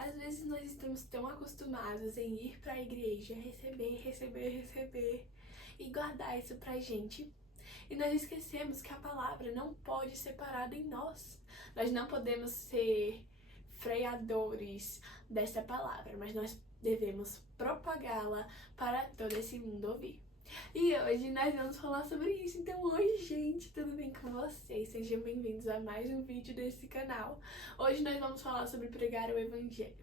Às vezes nós estamos tão acostumados em ir para a igreja, receber e guardar isso pra gente. E nós esquecemos que a palavra não pode ser parada em nós. Nós não podemos ser freadores dessa palavra, mas nós devemos propagá-la para todo esse mundo ouvir. E hoje nós vamos falar sobre isso. Então, oi gente, tudo bem com vocês? Sejam bem-vindos a mais um vídeo desse canal. Hoje nós vamos falar sobre pregar o evangelho.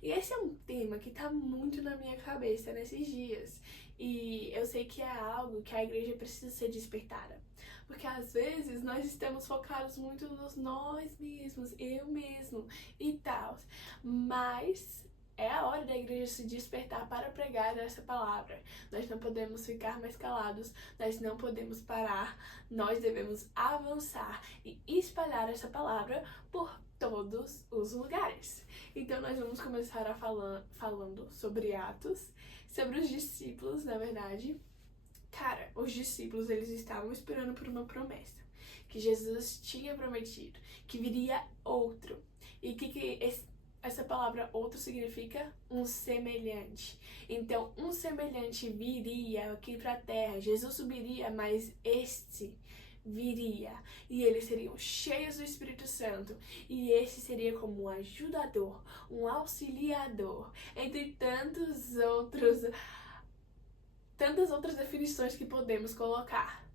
E esse é um tema que tá muito na minha cabeça nesses dias. E eu sei que é algo que a igreja precisa ser despertada. Porque às vezes nós estamos focados muito nos nós mesmos, eu mesmo e tal. Mas é a hora da igreja se despertar para pregar essa palavra. Nós não podemos ficar mais calados, nós não podemos parar, nós devemos avançar e espalhar essa palavra por todos os lugares. Então nós vamos começar falando sobre Atos, sobre os discípulos, na verdade. Cara, os discípulos, eles estavam esperando por uma promessa, que Jesus tinha prometido, que viria outro. E essa palavra outro significa um semelhante. Então, um semelhante viria aqui para a terra. Jesus subiria, mas este viria. E eles seriam cheios do Espírito Santo. E esse seria como um ajudador, um auxiliador, entre tantas definições que podemos colocar.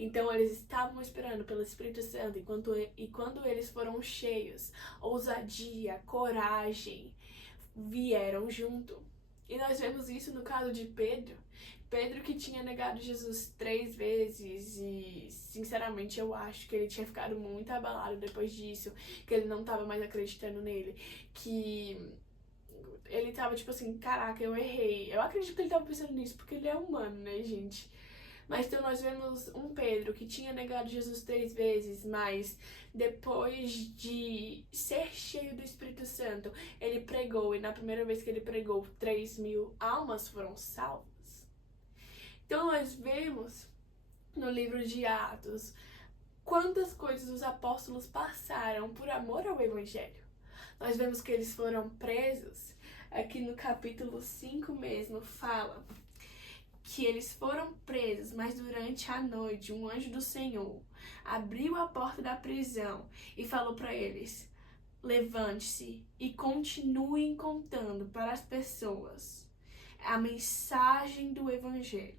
Então eles estavam esperando pelo Espírito Santo e quando eles foram cheios, ousadia, coragem, vieram junto. E nós vemos isso no caso de Pedro. Pedro que tinha negado Jesus 3 vezes e, sinceramente, eu acho que ele tinha ficado muito abalado depois disso, que ele não estava mais acreditando nele, que ele tava tipo assim, caraca, eu errei. Eu acredito que ele tava pensando nisso, porque ele é humano, né, gente? Mas então nós vemos um Pedro que tinha negado Jesus 3 vezes, mas depois de ser cheio do Espírito Santo, ele pregou, e na primeira vez que ele pregou, 3.000 almas foram salvas. Então nós vemos no livro de Atos quantas coisas os apóstolos passaram por amor ao evangelho. Nós vemos que eles foram presos. Aqui no capítulo 5 mesmo fala que eles foram presos, mas durante a noite um anjo do Senhor abriu a porta da prisão e falou para eles: levante-se e continuem contando para as pessoas a mensagem do evangelho.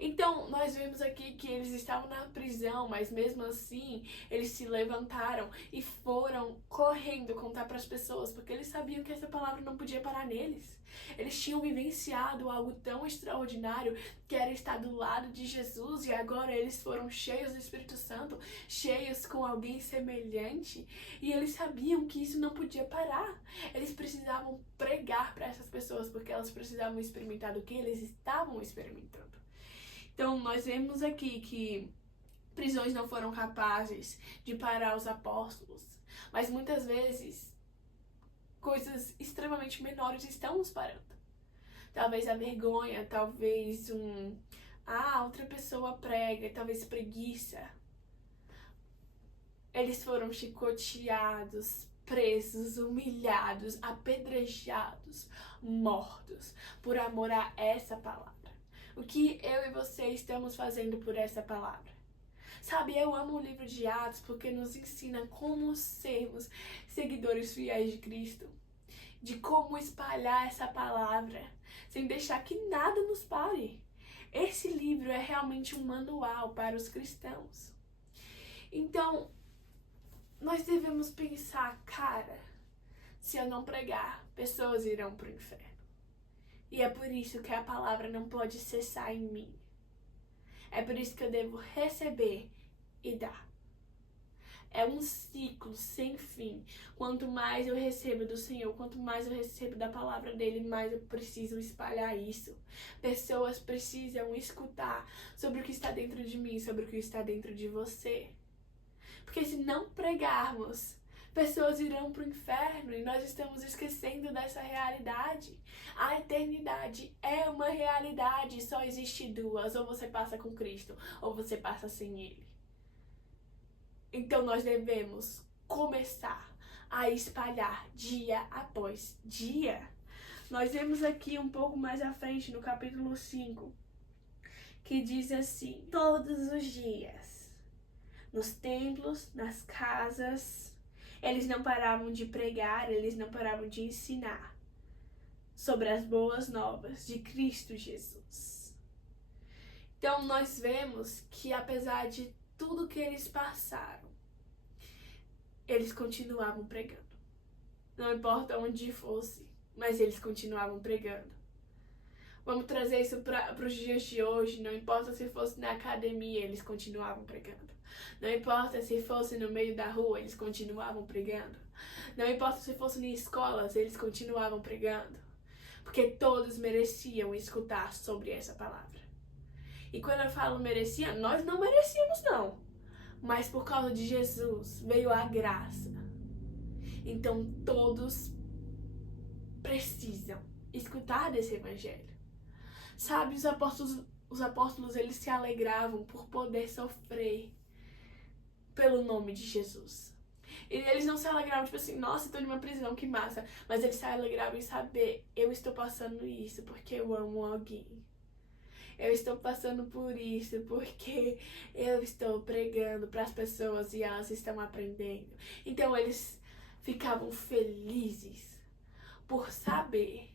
Então, nós vemos aqui que eles estavam na prisão, mas mesmo assim, eles se levantaram e foram correndo contar para as pessoas, porque eles sabiam que essa palavra não podia parar neles. Eles tinham vivenciado algo tão extraordinário, que era estar do lado de Jesus, e agora eles foram cheios do Espírito Santo, cheios com alguém semelhante, e eles sabiam que isso não podia parar. Eles precisavam pregar para essas pessoas, porque elas precisavam experimentar do que eles estavam experimentando. Então, nós vemos aqui que prisões não foram capazes de parar os apóstolos, mas muitas vezes coisas extremamente menores estão nos parando. Talvez a vergonha, talvez outra pessoa prega, talvez preguiça. Eles foram chicoteados, presos, humilhados, apedrejados, mortos, por amor a essa palavra. O que eu e você estamos fazendo por essa palavra? Sabe, eu amo o livro de Atos porque nos ensina como sermos seguidores fiéis de Cristo, de como espalhar essa palavra, sem deixar que nada nos pare. Esse livro é realmente um manual para os cristãos. Então, nós devemos pensar, cara, se eu não pregar, pessoas irão para o inferno. E é por isso que a palavra não pode cessar em mim. É por isso que eu devo receber e dar. É um ciclo sem fim. Quanto mais eu recebo do Senhor, quanto mais eu recebo da palavra dele, mais eu preciso espalhar isso. Pessoas precisam escutar sobre o que está dentro de mim, sobre o que está dentro de você. Porque se não pregarmos, pessoas irão para o inferno e nós estamos esquecendo dessa realidade. A eternidade é uma realidade, só existe duas: ou você passa com Cristo, ou você passa sem Ele. Então nós devemos começar a espalhar dia após dia. Nós vemos aqui um pouco mais à frente, no capítulo 5, que diz assim: todos os dias, nos templos, nas casas, eles não paravam de pregar, eles não paravam de ensinar sobre as boas novas de Cristo Jesus. Então nós vemos que apesar de tudo que eles passaram, eles continuavam pregando. Não importa onde fosse, mas eles continuavam pregando. Vamos trazer isso para os dias de hoje. Não importa se fosse na academia, eles continuavam pregando. Não importa se fosse no meio da rua, eles continuavam pregando. Não importa se fosse em escolas, eles continuavam pregando. Porque todos mereciam escutar sobre essa palavra. E quando eu falo merecia, nós não merecíamos não. Mas por causa de Jesus veio a graça. Então todos precisam escutar desse evangelho. Sabe, os apóstolos eles se alegravam por poder sofrer pelo nome de Jesus. E eles não se alegravam, tipo assim, nossa, estou numa prisão, que massa. Mas eles se alegravam em saber, eu estou passando isso porque eu amo alguém. Eu estou passando por isso porque eu estou pregando para as pessoas e elas estão aprendendo. Então eles ficavam felizes por saber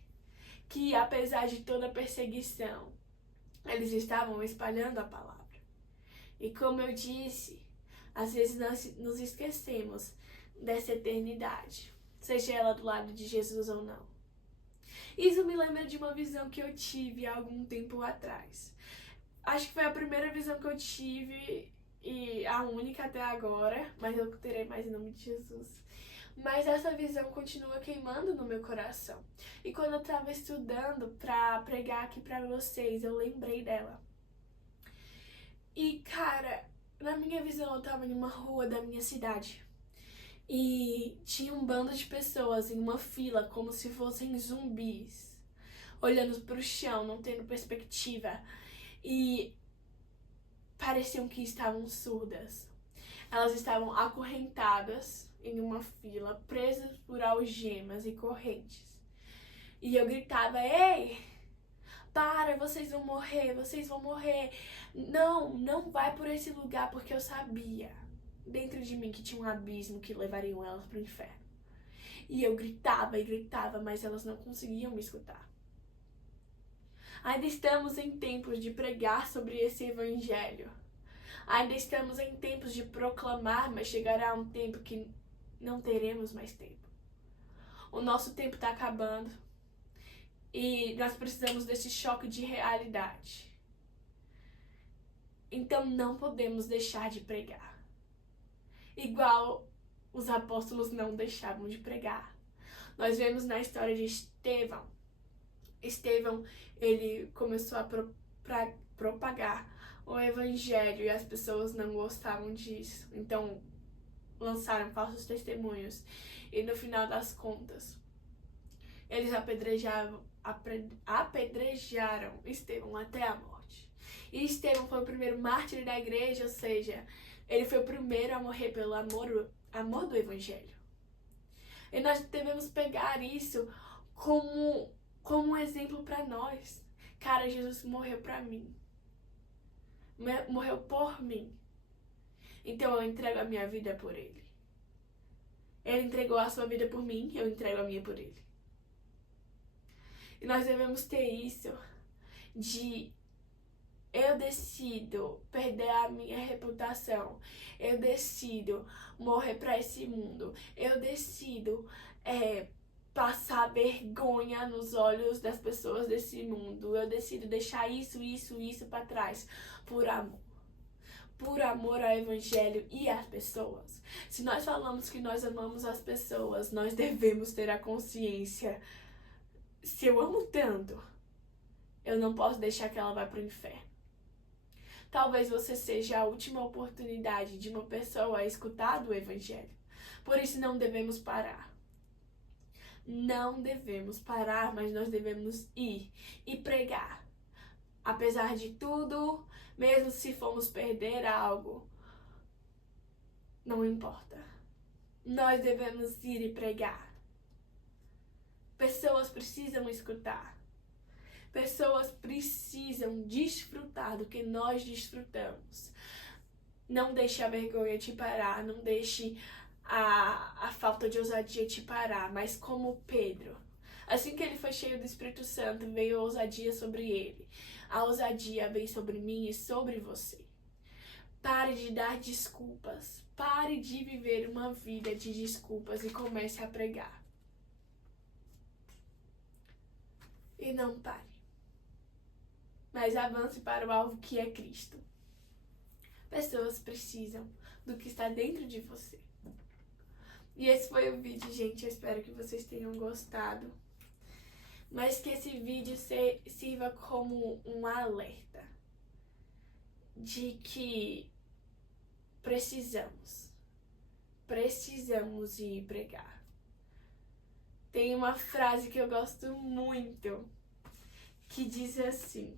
que apesar de toda a perseguição, eles estavam espalhando a palavra. E como eu disse, às vezes nós nos esquecemos dessa eternidade, seja ela do lado de Jesus ou não. Isso me lembra de uma visão que eu tive há algum tempo atrás. Acho que foi a primeira visão que eu tive e a única até agora, mas eu terei mais em nome de Jesus. Mas essa visão continua queimando no meu coração. E quando eu estava estudando para pregar aqui para vocês, eu lembrei dela. E cara, na minha visão eu estava em uma rua da minha cidade. E tinha um bando de pessoas em uma fila, como se fossem zumbis, olhando para o chão, não tendo perspectiva. E pareciam que estavam surdas. Elas estavam acorrentadas em uma fila, presas por algemas e correntes. E eu gritava, ei, para, vocês vão morrer, vocês vão morrer. Não vai por esse lugar, porque eu sabia dentro de mim que tinha um abismo que levariam elas para o inferno. E eu gritava e gritava, mas elas não conseguiam me escutar. Ainda estamos em tempos de pregar sobre esse evangelho. Ainda estamos em tempos de proclamar, mas chegará um tempo que não teremos mais tempo. O nosso tempo está acabando e nós precisamos desse choque de realidade. Então não podemos deixar de pregar. Igual os apóstolos não deixavam de pregar. Nós vemos na história de Estevão. Estevão, ele começou a propagar o evangelho e as pessoas não gostavam disso. Então lançaram falsos testemunhos e no final das contas eles apedrejaram Estevão até a morte. E Estevão foi o primeiro mártir da igreja, ou seja, ele foi o primeiro a morrer pelo amor do evangelho. E nós devemos pegar isso como um exemplo para nós. Cara, Jesus morreu para mim. Morreu por mim. Então eu entrego a minha vida por ele. Ele entregou a sua vida por mim, eu entrego a minha por ele. E nós devemos ter isso de eu decido perder a minha reputação. Eu decido morrer para esse mundo. Eu decido passar vergonha nos olhos das pessoas desse mundo. Eu decido deixar isso para trás por amor. Por amor ao evangelho e às pessoas. Se nós falamos que nós amamos as pessoas, nós devemos ter a consciência. Se eu amo tanto, eu não posso deixar que ela vá para o inferno. Talvez você seja a última oportunidade de uma pessoa a escutar do evangelho. Por isso não devemos parar. Não devemos parar, mas nós devemos ir e pregar. Apesar de tudo, mesmo se formos perder algo, não importa. nós devemos ir e pregar. Pessoas precisam escutar. Pessoas precisam desfrutar do que nós desfrutamos. Não deixe a vergonha te parar, não deixe a falta de ousadia te parar, mas como Pedro, assim que ele foi cheio do Espírito Santo, veio a ousadia sobre ele. A ousadia vem sobre mim e sobre você. Pare de dar desculpas. Pare de viver uma vida de desculpas e comece a pregar. E não pare. Mas avance para o alvo que é Cristo. Pessoas precisam do que está dentro de você. E esse foi o vídeo, gente. Eu espero que vocês tenham gostado. Mas que esse vídeo sirva como um alerta de que precisamos ir pregar. Tem uma frase que eu gosto muito, que diz assim: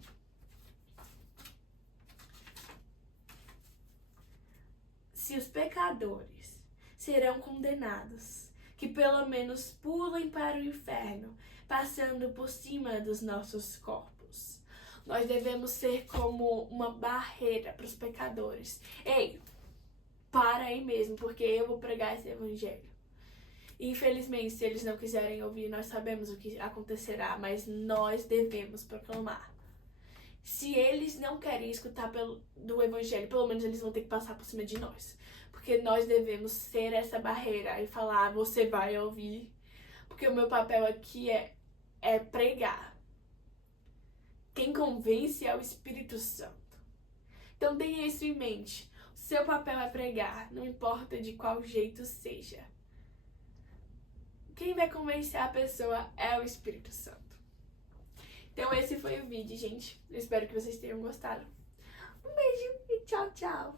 se os pecadores serão condenados, que pelo menos pulem para o inferno, passando por cima dos nossos corpos. Nós devemos ser como uma barreira para os pecadores. Ei, para aí mesmo, porque eu vou pregar esse evangelho. Infelizmente, se eles não quiserem ouvir, nós sabemos o que acontecerá, mas nós devemos proclamar. Se eles não querem escutar do evangelho, pelo menos eles vão ter que passar por cima de nós. Porque nós devemos ser essa barreira e falar: você vai ouvir. Porque o meu papel aqui é pregar. Quem convence é o Espírito Santo. Então tenha isso em mente. O seu papel é pregar, não importa de qual jeito seja. Quem vai convencer a pessoa é o Espírito Santo. Então esse foi o vídeo, gente. Eu espero que vocês tenham gostado. Um beijo e tchau, tchau!